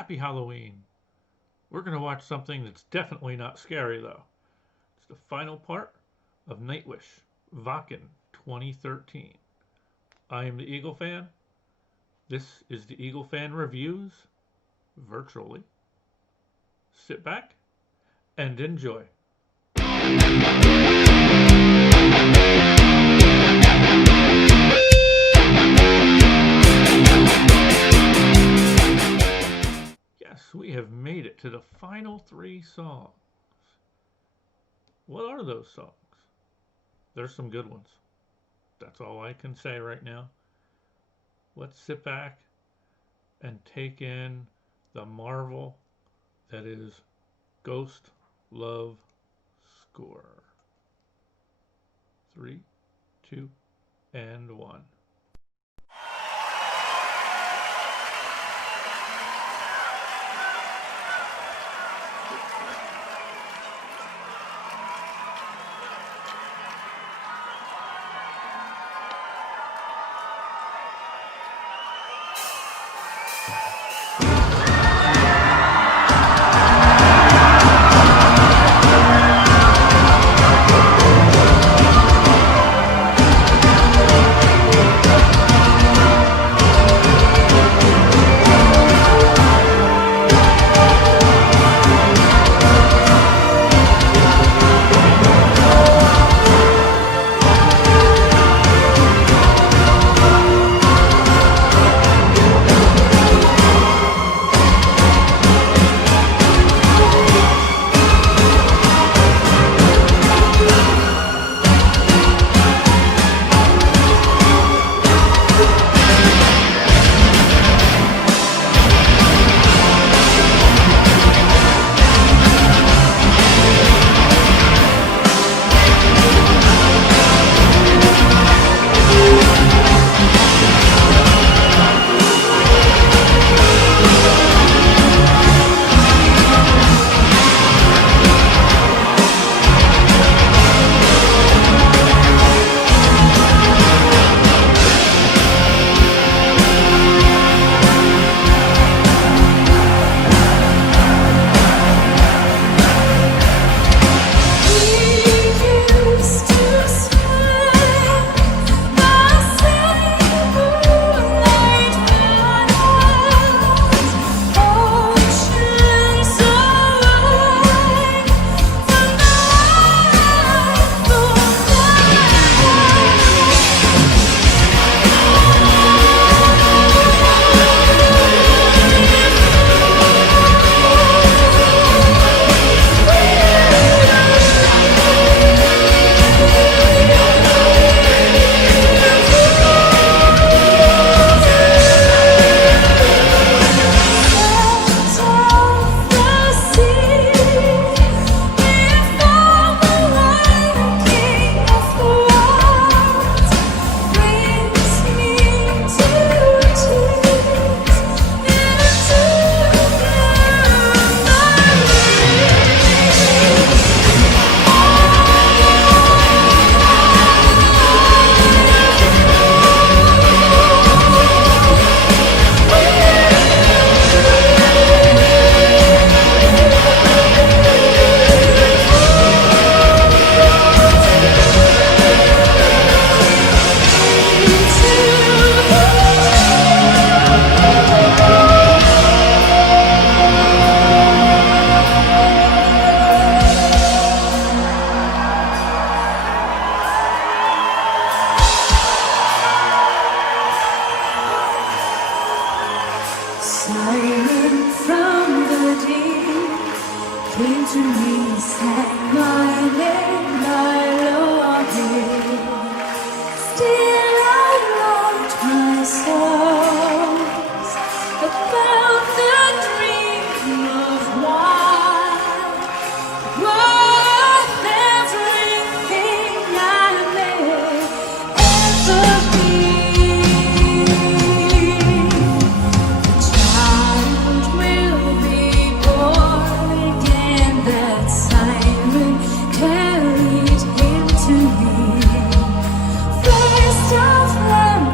Happy Halloween. We're going to watch something that's definitely not scary, though. It's the final part of Nightwish Wacken 2013. I am the EagleFan. This is the EagleFan Reviews, virtually. Sit back and enjoy. Yes, we have made it to the final 3 songs. What are those songs? There's some good ones. That's all I can say right now. Let's sit back and take in the marvel that is Ghost Love Score. 3, 2, and 1.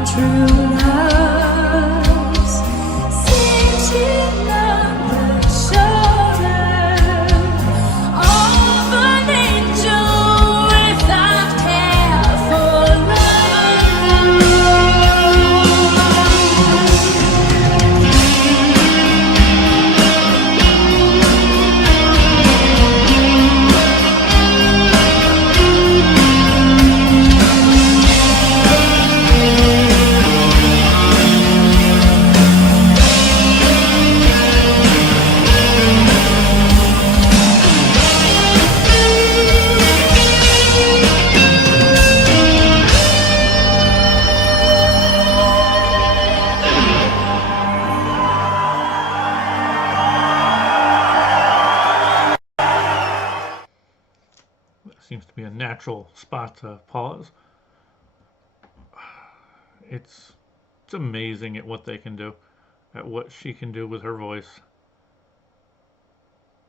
True love. natural spot to pause. It's amazing at what they can do, at what she can do with her voice.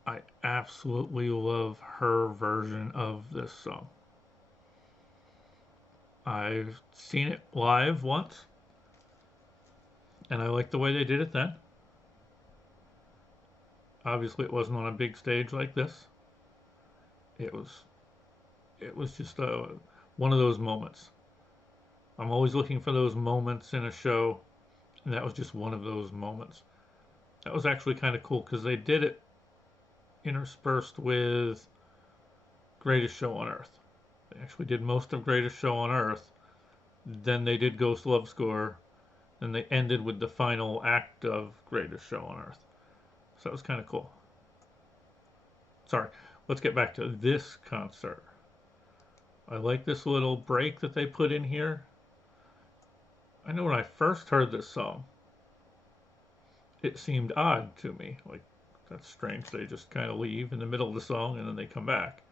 I absolutely love her version of this song. I've seen it live once, and I like the way they did it then. Obviously, it wasn't on a big stage like this. It was just one of those moments. I'm always looking for those moments in a show, and that was just one of those moments. That was actually kind of cool because they did it interspersed with Greatest Show on Earth. They actually did most of Greatest Show on Earth. Then they did Ghost Love Score, and they ended with the final act of Greatest Show on Earth. So that was kind of cool. Sorry, let's get back to this concert. I like this little break that they put in here. I know when I first heard this song, it seemed odd to me. Like, that's strange. They just kind of leave in the middle of the song and then they come back.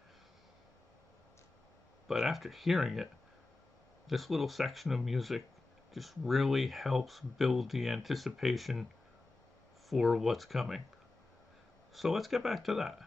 But after hearing it, this little section of music just really helps build the anticipation for what's coming. So let's get back to that.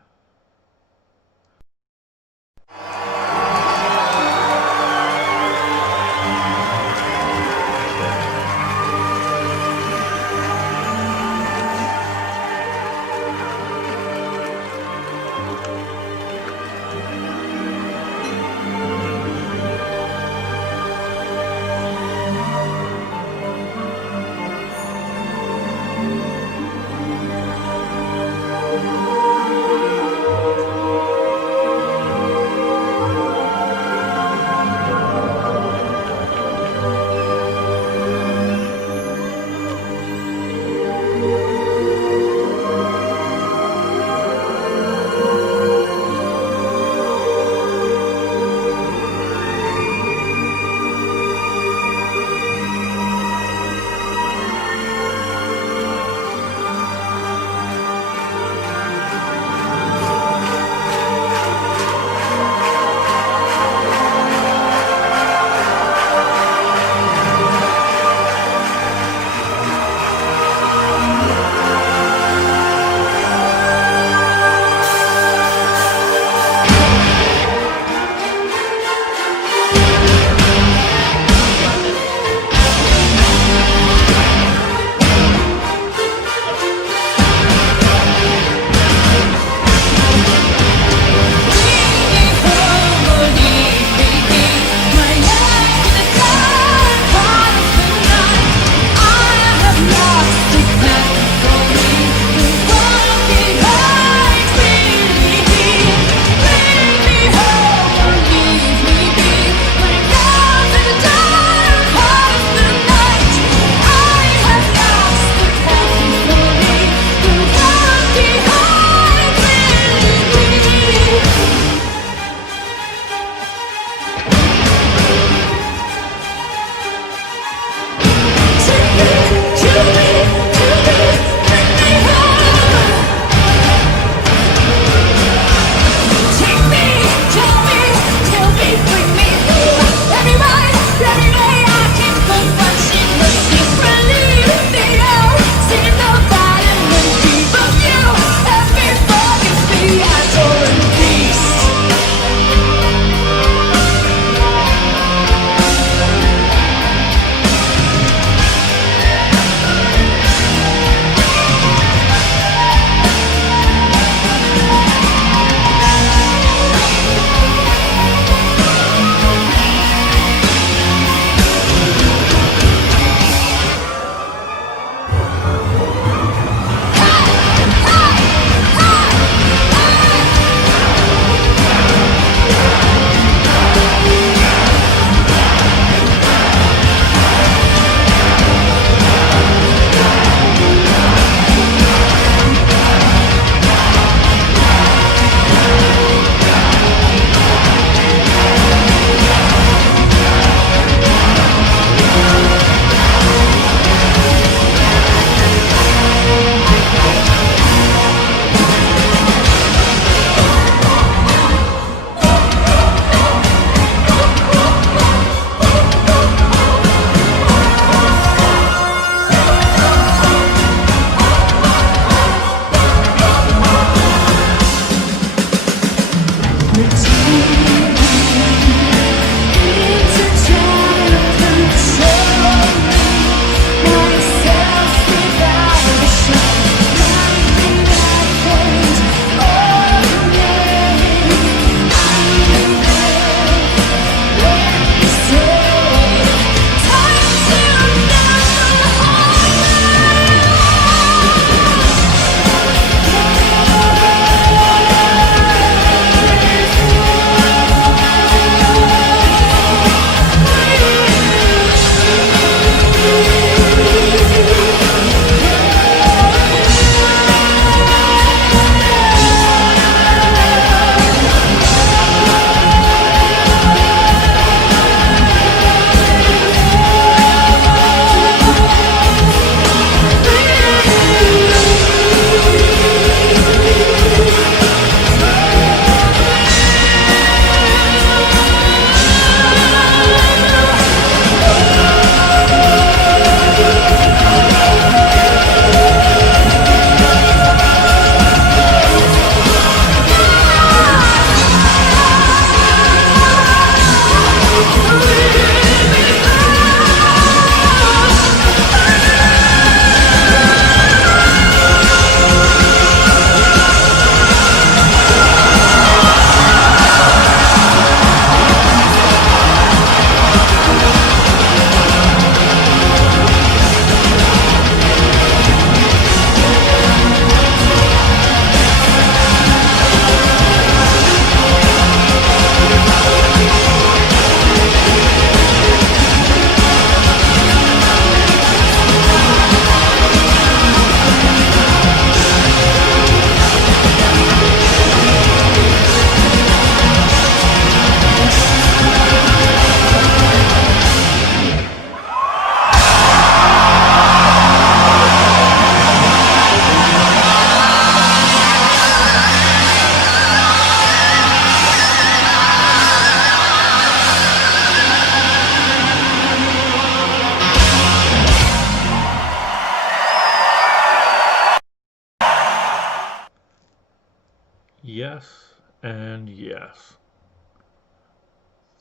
yes, and yes.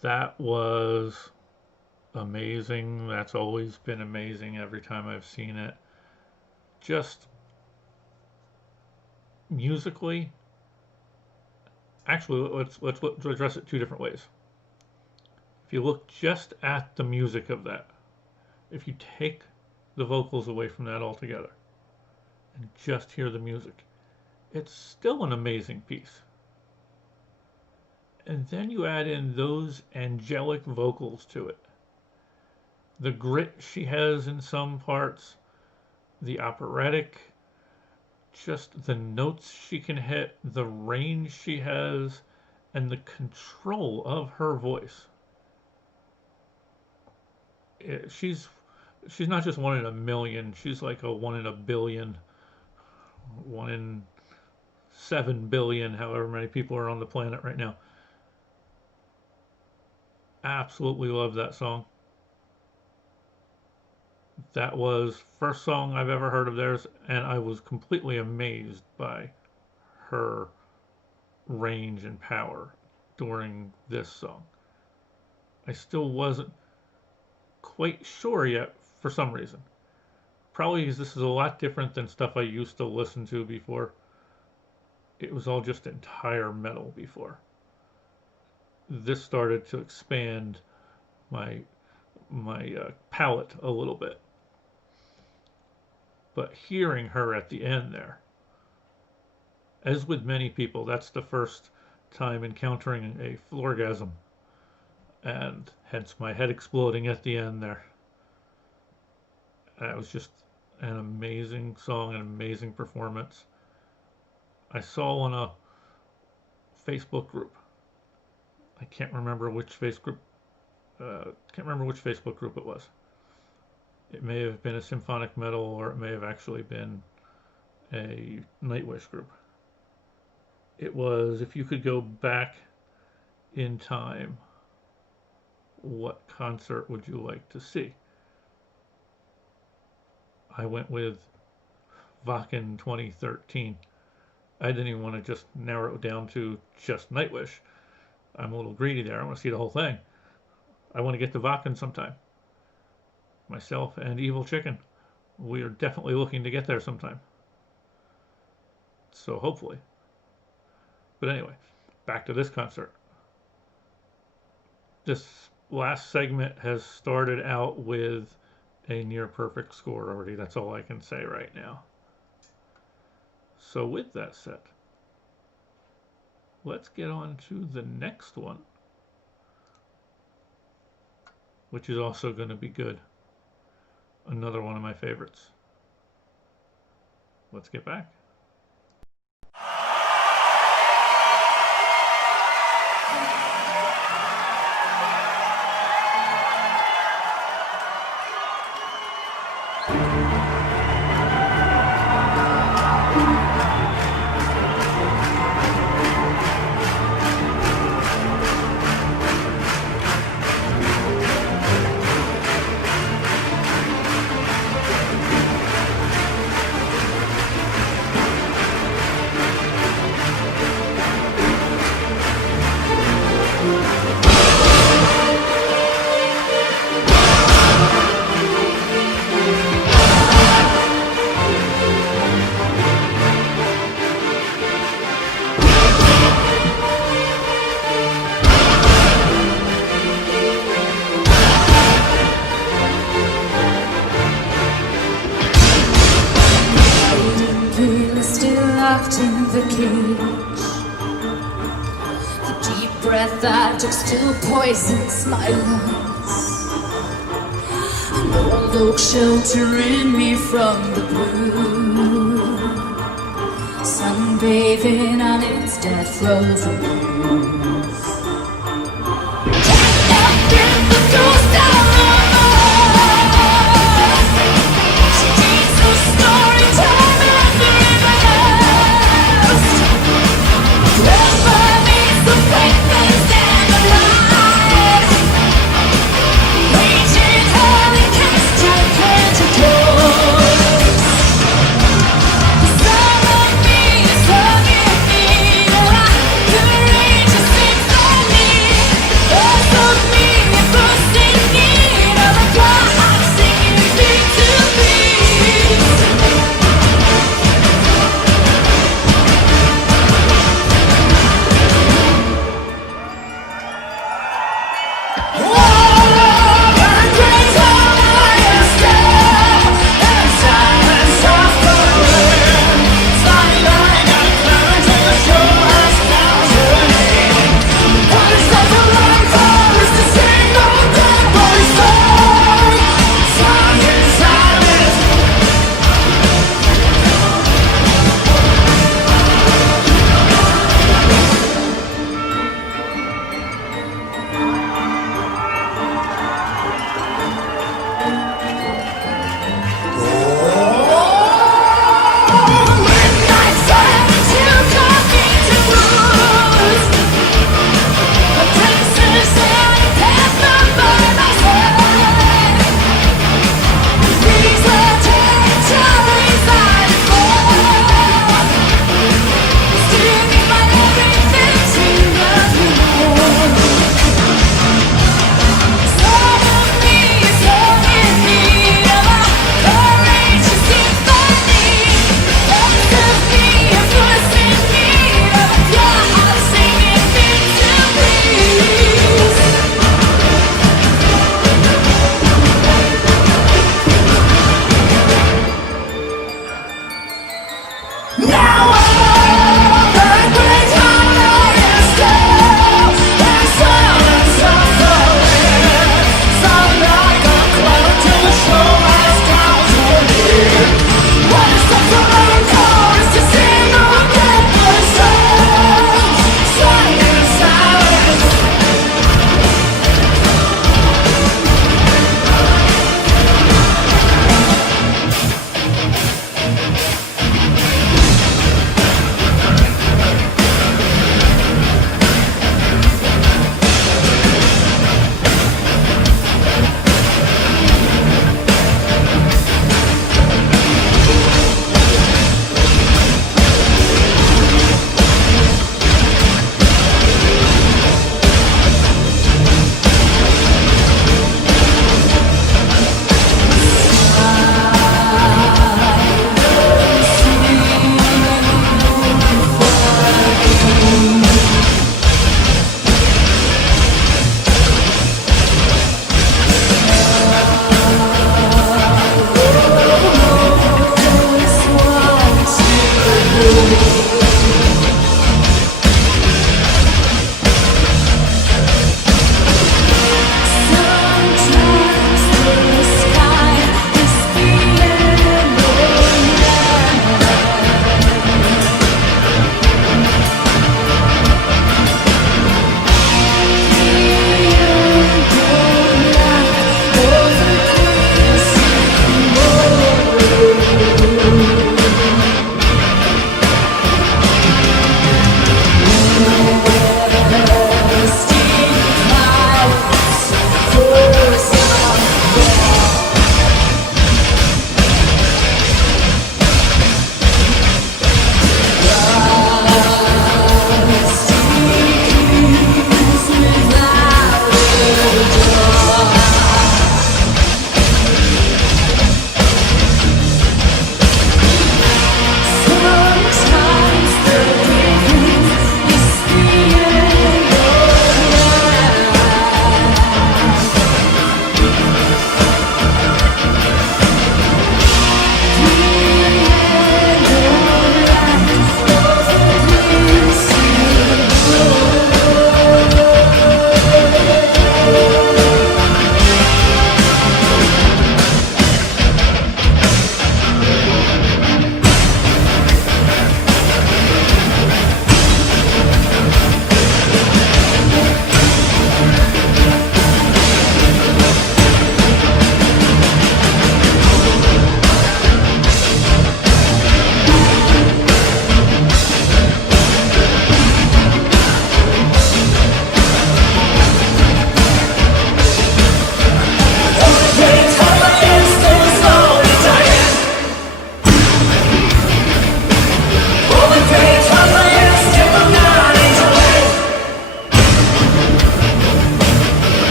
That was amazing. That's always been amazing every time I've seen it. Just musically, actually, let's address it two different ways. If you look just at the music of that, if you take the vocals away from that altogether and just hear the music, it's still an amazing piece. And then you add in those angelic vocals to it. The grit she has in some parts, the operatic, just the notes she can hit, the range she has, and the control of her voice. She's not just one in a million. She's like a 1 in a billion, 1 in 7 billion, however many people are on the planet right now. Absolutely love that song. That was first song I've ever heard of theirs, and I was completely amazed by her range and power during this song. I still wasn't quite sure yet for some reason. Probably because this is a lot different than stuff I used to listen to before. It was all just entire metal before. This started to expand my palette a little bit. But hearing her at the end there, as with many people, that's the first time encountering a Floorgasm, and hence my head exploding at the end there. That was just an amazing song, an amazing performance. I saw on a Facebook group. I can't remember which Facebook group it was. It may have been a symphonic metal, or it may have actually been a Nightwish group. It was, if you could go back in time, what concert would you like to see? I went with Wacken 2013. I didn't even want to just narrow it down to just Nightwish. I'm a little greedy there. I want to see the whole thing. I want to get to Wacken sometime. Myself and Evil Chicken. We are definitely looking to get there sometime. So hopefully. But anyway, back to this concert. This last segment has started out with a near perfect score already. That's all I can say right now. So with that said, let's get on to the next one, which is also going to be good. Another one of my favorites. Let's get back. That took still poisons my lungs. An old oak sheltering me from the blue, sunbathing on its dead frozen roof. Turn up in the ghost she takes her story time and the rest. Grandpa needs the breakfast. Some of me is hugging me.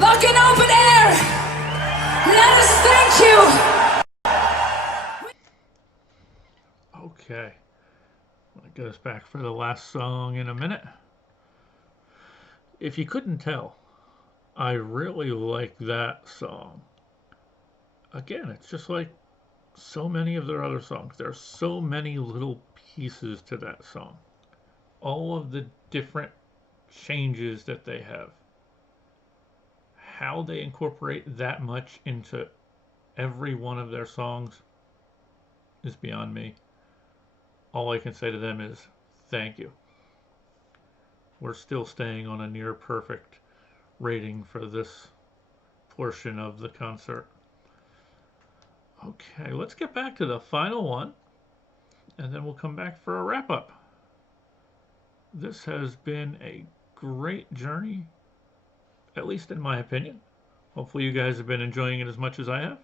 Wacken Open Air! Let us thank you! Okay. I'll get us back for the last song in a minute. If you couldn't tell, I really like that song. Again, it's just like so many of their other songs. There are so many little pieces to that song. All of the different changes that they have. How they incorporate that much into every one of their songs is beyond me. All I can say to them is thank you. We're still staying on a near perfect rating for this portion of the concert. Okay, let's get back to the final one, and then we'll come back for a wrap up. This has been a great journey, at least in my opinion. Hopefully you guys have been enjoying it as much as I have.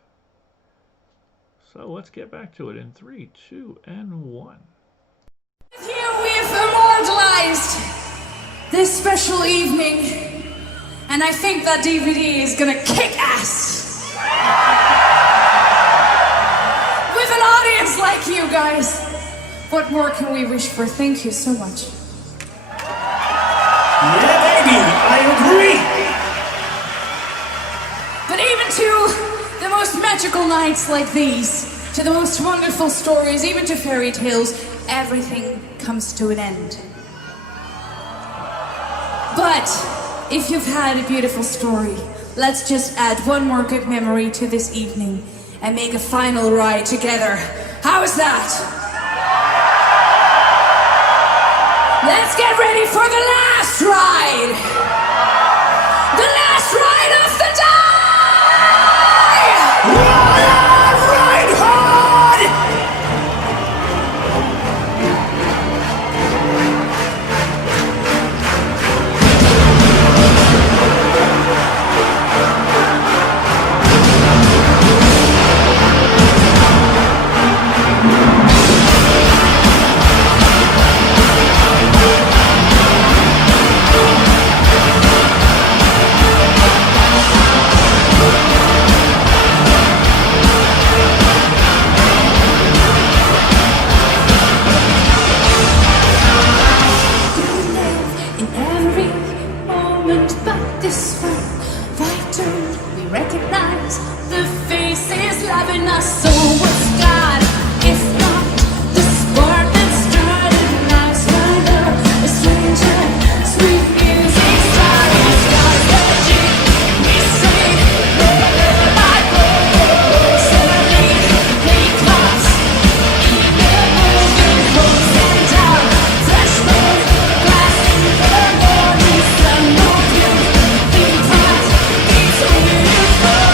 So let's get back to it in 3, 2, and 1. Here we've immortalized this special evening, and I think that DVD is gonna kick ass. With an audience like you guys, what more can we wish for? Thank you so much. Yeah, baby, I agree. But even to the most magical nights like these, to the most wonderful stories, even to fairy tales, everything comes to an end. But if you've had a beautiful story, let's just add one more good memory to this evening and make a final ride together. How is that? Let's get ready for the last ride! The last ride of the day! Ride hard! In every moment but this one, why don't we recognize the faces loving us? So what's God if not the spark that started last night? A stranger, sweet music, starry stars, magic, mystery, like suddenly they collapse in the moving hopes and doubt. Flesh bone, glass in the morning sun, no view, think part, it's beautiful.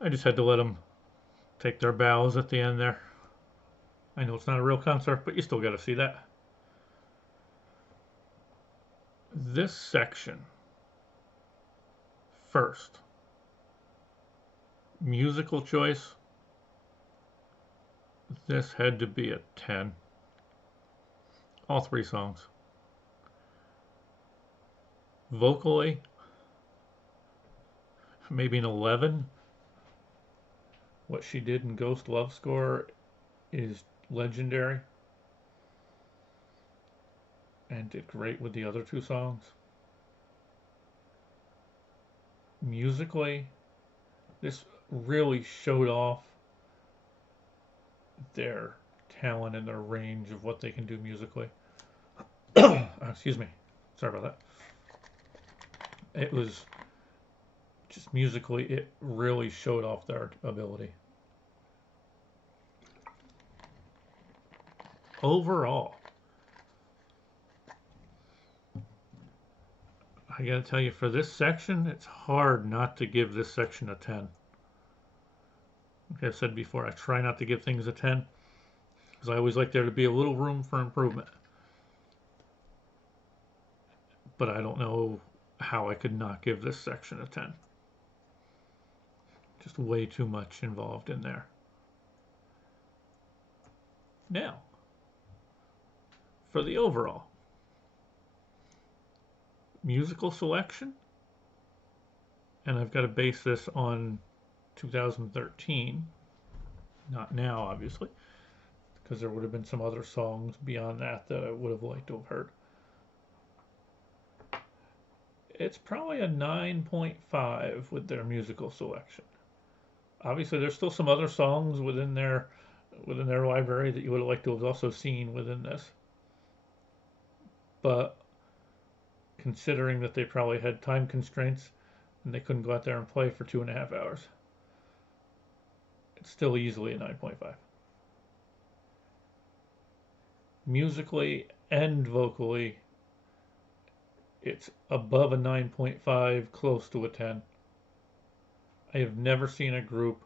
I just had to let them take their bows at the end there. I know it's not a real concert, but you still got to see that. This section, first, musical choice, this had to be a 10. All three songs. Vocally, maybe an 11. What she did in Ghost Love Score is legendary and did great with the other two songs. Musically, this really showed off their talent and their range of what they can do musically. Excuse me. Sorry about that. It was just musically, it really showed off their ability. Overall, I gotta tell you, for this section, it's hard not to give this section a 10. Like I've said before, I try not to give things a 10 because I always like there to be a little room for improvement. But I don't know how I could not give this section a 10. Just way too much involved in there. Now, for the overall musical selection, and I've got to base this on 2013, not now, obviously, because there would have been some other songs beyond that I would have liked to have heard. It's probably a 9.5 with their musical selection. Obviously, there's still some other songs within their library that you would have liked to have also seen within this. But considering that they probably had time constraints and they couldn't go out there and play for 2.5 hours, it's still easily a 9.5. Musically and vocally, it's above a 9.5, close to a 10. I have never seen a group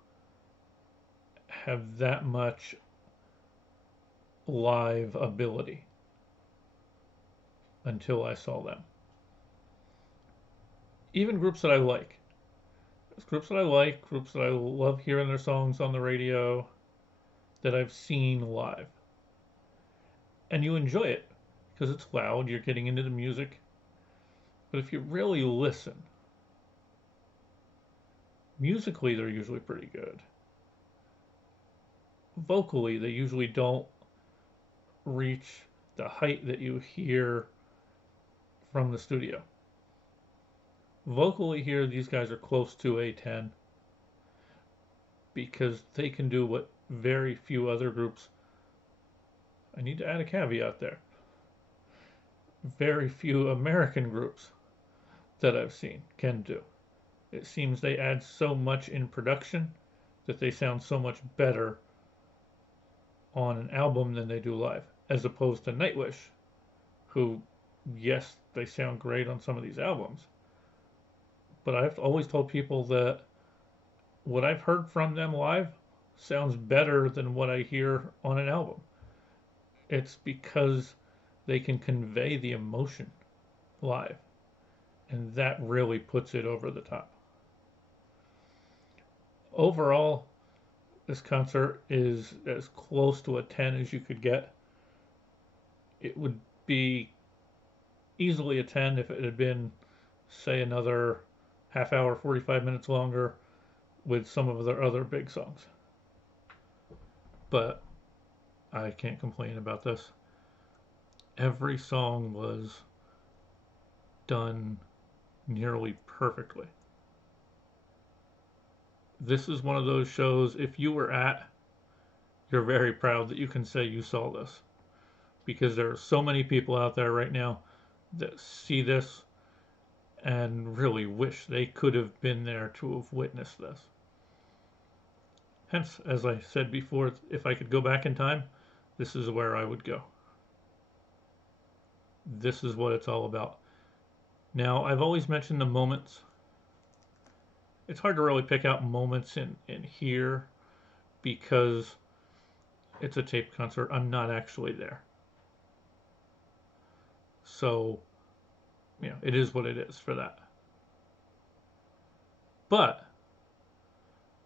have that much live ability until I saw them. Even groups that I like. There's groups that I like, groups that I love hearing their songs on the radio, that I've seen live. And you enjoy it because it's loud, you're getting into the music. But if you really listen, musically they're usually pretty good. Vocally, they usually don't reach the height that you hear from the studio. Vocally here, these guys are close to a 10 because they can do what very few other groups, I need to add a caveat there, very few American groups that I've seen can do. It seems they add so much in production that they sound so much better on an album than they do live, as opposed to Nightwish, who, yes, they sound great on some of these albums, but I've always told people that what I've heard from them live sounds better than what I hear on an album. It's because they can convey the emotion live, and that really puts it over the top. Overall, this concert is as close to a 10 as you could get. It would be easily a 10 if it had been, say, another half hour, 45 minutes longer with some of their other big songs. But I can't complain about this. Every song was done nearly perfectly. This is one of those shows, if you were at, you're very proud that you can say you saw this. Because there are so many people out there right now that see this and really wish they could have been there to have witnessed this. Hence, as I said before, if I could go back in time, this is where I would go. This is what it's all about. Now, I've always mentioned the moments. it's hard to really pick out moments in here because it's a taped concert. I'm not actually there. So, it is what it is for that. But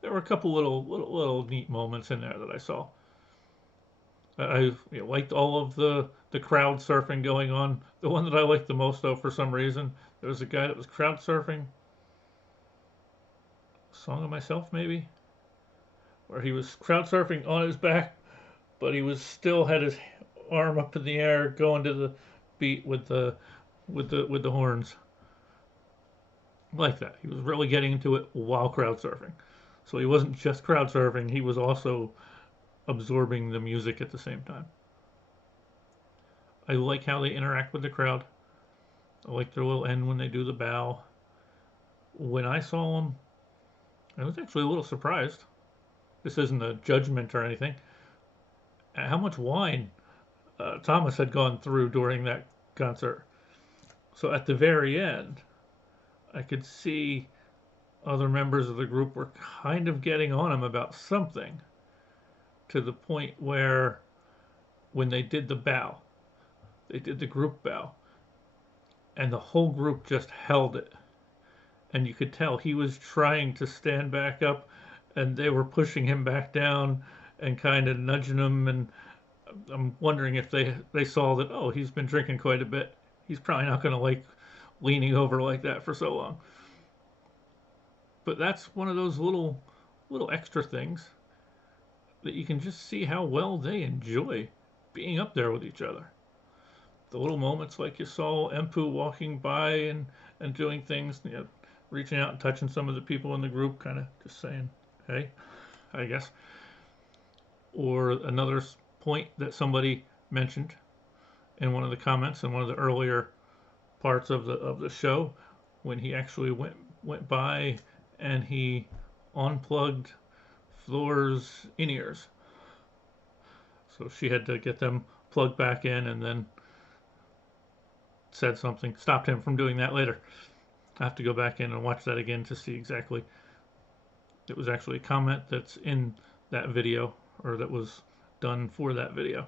there were a couple little neat moments in there that I saw. I liked all of the crowd surfing going on. The one that I liked the most, though, for some reason, there was a guy that was crowd surfing. Song of Myself, maybe? Where he was crowd surfing on his back, but he was still had his arm up in the air going to the beat with the horns. Like that. He was really getting into it while crowd surfing. So he wasn't just crowd surfing, he was also absorbing the music at the same time. I like how they interact with the crowd. I like their little end when they do the bow. When I saw them, I was actually a little surprised. This isn't a judgment or anything. At how much wine Thomas had gone through during that concert. So at the very end, I could see other members of the group were kind of getting on him about something, to the point where when they did the bow, they did the group bow, and the whole group just held it. And you could tell he was trying to stand back up, and they were pushing him back down and kind of nudging him. And I'm wondering if they saw that, oh, he's been drinking quite a bit. He's probably not going to like leaning over like that for so long. But that's one of those little extra things that you can just see how well they enjoy being up there with each other. The little moments like you saw Empu walking by and doing things, reaching out and touching some of the people in the group, kind of just saying, hey, I guess. Or another point that somebody mentioned in one of the comments in one of the earlier parts of the show, when he actually went by and he unplugged Floor's in-ears. So she had to get them plugged back in, and then said something, stopped him from doing that later. I have to go back in and watch that again to see exactly. It was actually a comment that's in that video, or that was done for that video,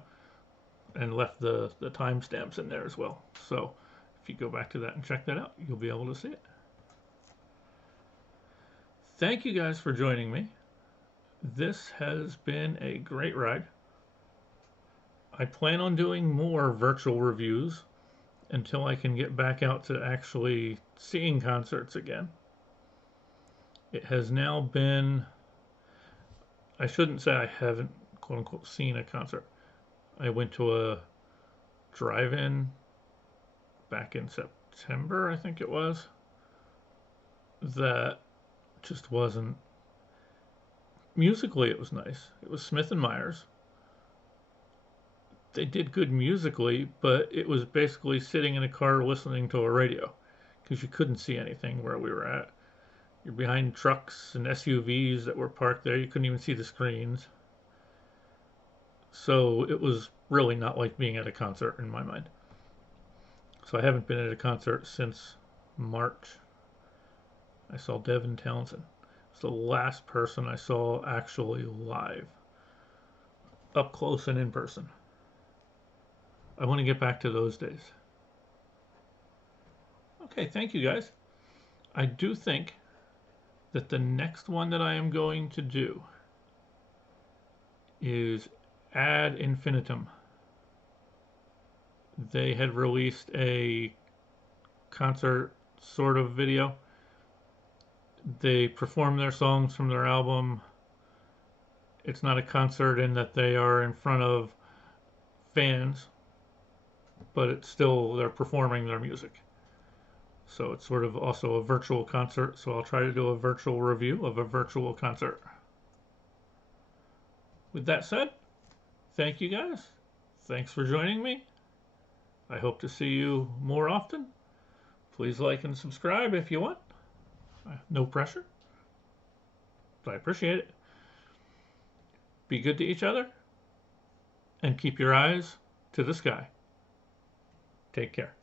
and left the timestamps in there as well. So if you go back to that and check that out, you'll be able to see it. Thank you guys for joining me. This has been a great ride. I plan on doing more virtual reviews until I can get back out to actually seeing concerts again. It has now been, I shouldn't say I haven't quote unquote seen a concert. I went to a drive-in back in September, I think it was, that just wasn't, musically it was nice. It was Smith and Myers. They did good musically, but it was basically sitting in a car listening to a radio, because you couldn't see anything where we were at. You're behind trucks and SUVs that were parked there. You couldn't even see the screens. So it was really not like being at a concert in my mind. So I haven't been at a concert since March. I saw Devin Townsend. It's the last person I saw actually live, up close and in person. I want to get back to those days. Okay, thank you guys. I do think that the next one that I am going to do is Ad Infinitum. They had released a concert sort of video. They perform their songs from their album. It's not a concert in that they are in front of fans, but it's still, they're performing their music. So it's sort of also a virtual concert. So I'll try to do a virtual review of a virtual concert. With that said, thank you guys. Thanks for joining me. I hope to see you more often. Please like and subscribe if you want. No pressure, but I appreciate it. Be good to each other, and keep your eyes to the sky. Take care.